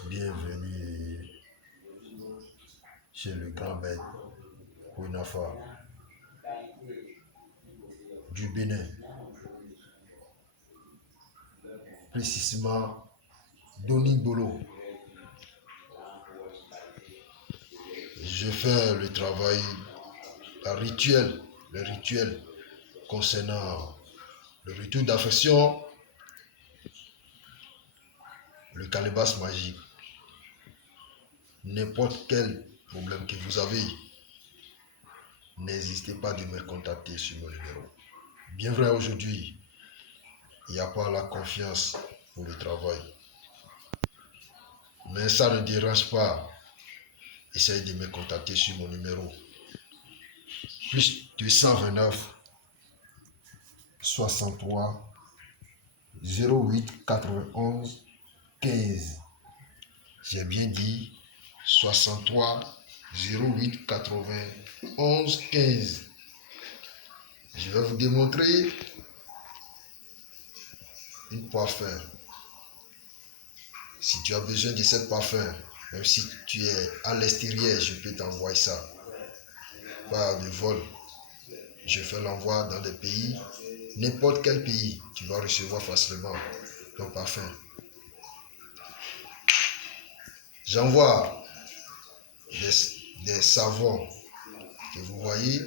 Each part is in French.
Bienvenue chez le grand maître Kouinafa du Bénin, précisément Doni Bolo. Je fais le travail, le rituel concernant le retour d'affection, le calebasse magique. N'importe quel problème que vous avez, n'hésitez pas de me contacter sur mon numéro. Bien vrai, aujourd'hui, il n'y a pas la confiance pour le travail. Mais ça ne dérange pas. Essayez de me contacter sur mon numéro. Plus 229 63 08 91 15. J'ai bien dit 63 08 91 15. Je vais vous démontrer une parfum. Si tu as besoin de cette parfum, même si tu es à l'extérieur, je peux t'envoyer ça. Par de vol. Je fais l'envoi dans des pays, n'importe quel pays, tu vas recevoir facilement ton parfum. J'envoie des savons que vous voyez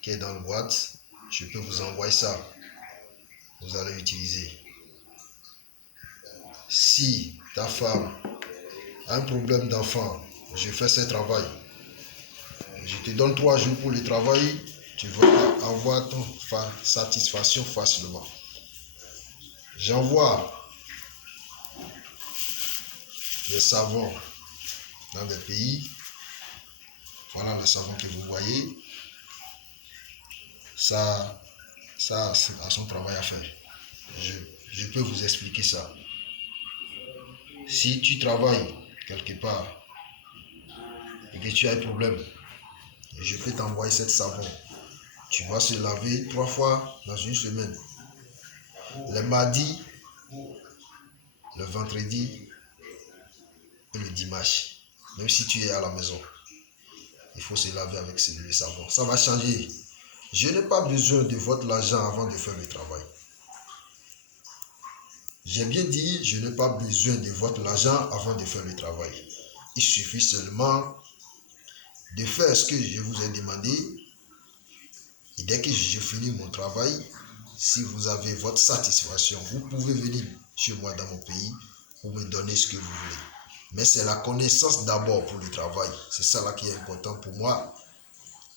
qui est dans le boîte. Je peux vous envoyer ça. Vous allez utiliser. Si ta femme a un problème d'enfant, je fais ce travail. Je te donne 3 jours pour le travail. Tu vas avoir ton satisfaction facilement. J'envoie des savons dans des pays. Voilà le savon que vous voyez. Ça a son travail à faire. Je peux vous expliquer ça. Si tu travailles quelque part et que tu as un problème, je peux t'envoyer cette savon. Tu vas se laver 3 fois dans une semaine. Le mardi, le vendredi et le dimanche. Même si tu es à la maison, il faut se laver avec le savon. Ça va changer. Je n'ai pas besoin de votre argent avant de faire le travail. J'ai bien dit, je n'ai pas besoin de votre argent avant de faire le travail. Il suffit seulement de faire ce que je vous ai demandé. Et dès que je finis mon travail, si vous avez votre satisfaction, vous pouvez venir chez moi dans mon pays pour me donner ce que vous voulez. Mais c'est la connaissance d'abord pour le travail. C'est ça là qui est important pour moi.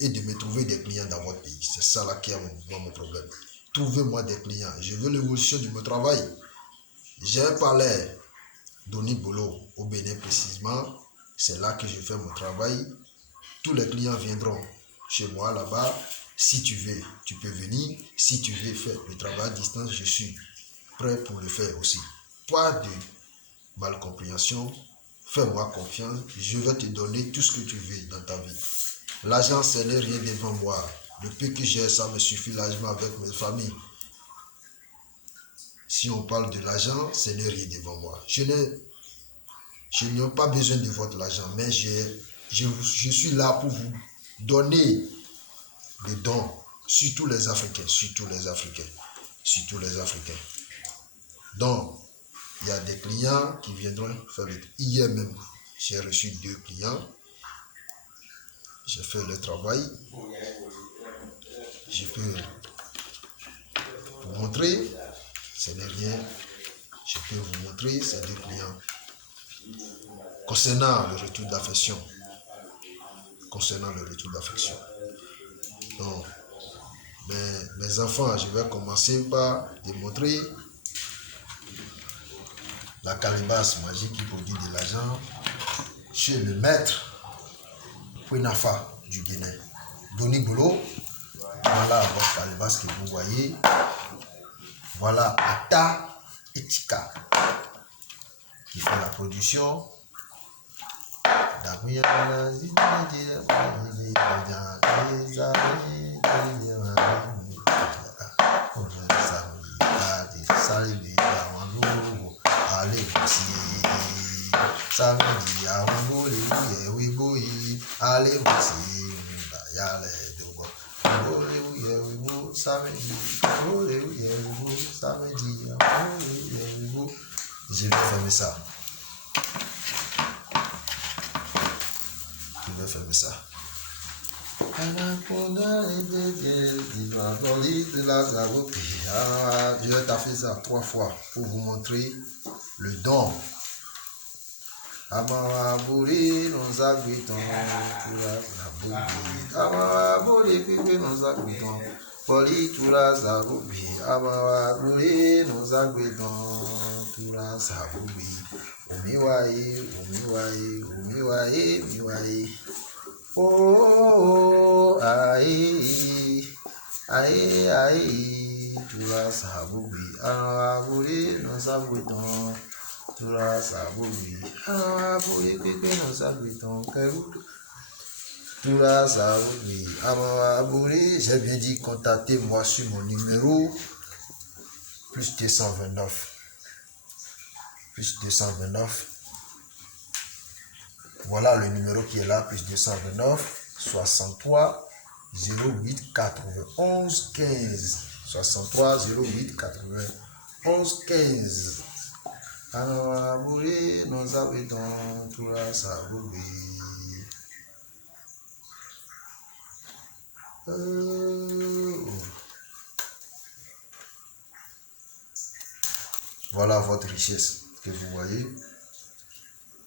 Et de me trouver des clients dans votre pays. C'est ça là qui est mon problème. Trouvez-moi des clients. Je veux l'évolution de mon travail. J'ai un palais, Doni Bolo, au Bénin précisément. C'est là que je fais mon travail. Tous les clients viendront chez moi là-bas. Si tu veux, tu peux venir. Si tu veux faire le travail à distance, je suis prêt pour le faire aussi. Pas de malcompréhension. Fais-moi confiance. Je vais te donner tout ce que tu veux dans ta vie. L'argent, ce n'est rien devant moi. Le peu que j'ai, ça me suffit largement avec mes familles. Si on parle de l'argent, ce n'est rien devant moi. Je n'ai pas besoin de votre argent, mais je suis là pour vous donner des dons, surtout les Africains, surtout les Africains. Donc, il y a des clients qui viendront faire le... Hier même, j'ai reçu 2 clients. J'ai fait le travail. Je peux vous montrer. Ce n'est rien. Je peux vous montrer ces 2 clients. Concernant le retour d'affection. Donc, mes enfants, je vais commencer par démontrer la calebasse magique qui produit de l'argent chez le maître Kouinafa du Bénin. Doni Bolo, voilà votre calebasse que vous voyez. Voilà Ata Etika qui fait la production. Allez, samedi, allez, voici, samedi, je vais fermer ça. Je vais fermer ça. Je vais taper ça 3 fois pour vous montrer le don. Amawaburi nous habitons pour la Amawaburi pipi nous habitons. Poli tura zabubi. Amawaburi nous habitons pour la zabubi. Umiwai, miwai. Oh, aïe, tura zabubi. Amawaburi nous habitons. Tura sabubi, aburi pipi nous habitons Tura sabubi, aburi, j'ai bien dit contactez-moi sur mon numéro plus 229. Voilà le numéro qui est là, plus 229 63 08 91 15. 63 08 91 15. Amawaburi nous habitons Tura sabubi. Voilà votre richesse que vous voyez.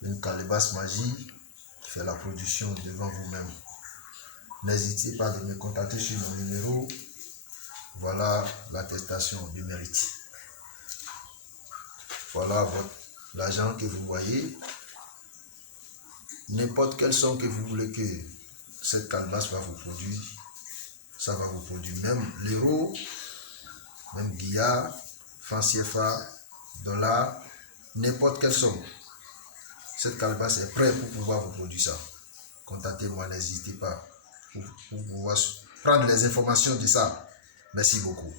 Une calebasse magie qui fait la production devant vous-même. N'hésitez pas de me contacter sur mon numéro. Voilà l'attestation du mérite. Voilà l'argent que vous voyez. N'importe quelle somme que vous voulez que cette calebasse va vous produire, ça va vous produire. Même l'euro, même guilla, franc CFA, dollar, n'importe quelle somme. Cette calebasse est prête pour pouvoir vous produire ça. Contactez-moi, n'hésitez pas pour pouvoir prendre les informations de ça. Merci beaucoup.